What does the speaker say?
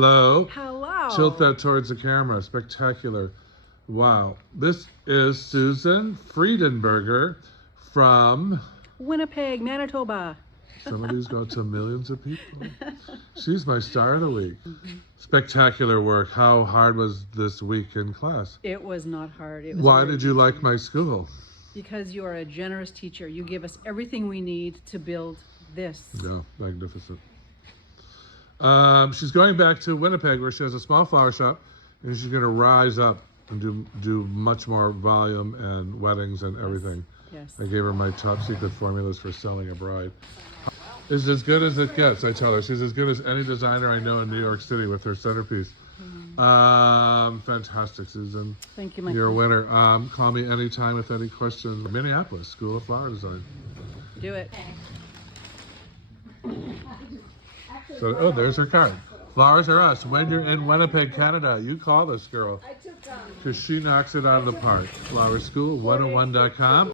Hello. Hello. Tilt that towards the camera. Spectacular. Wow. This is Susan Friedenberger from Winnipeg, Manitoba. some of these go to millions of people. She's my star of the week. Spectacular work. How hard was this week in class? It was not hard. It was Why very did you easy. like my school? Because you are a generous teacher. You give us everything we need to build this. Yeah, magnificent. She's going back to Winnipeg where she has a small flower shop, and she's going to rise up and do much more volume and weddings and everything. Yes. I gave her my top secret formulas for selling a bride. It's as good as it gets, I tell her. She's as good as any designer I know in New York City with her centerpiece. Fantastic, Susan. Thank you, Mike. You're a winner. Call me anytime with any questions. Minneapolis, School of Flower Design. Do it. So, oh, there's her card. Flowers are us. When you're in Winnipeg, Canada, you call this girl because she knocks it out of the park. Flowerschool101.com.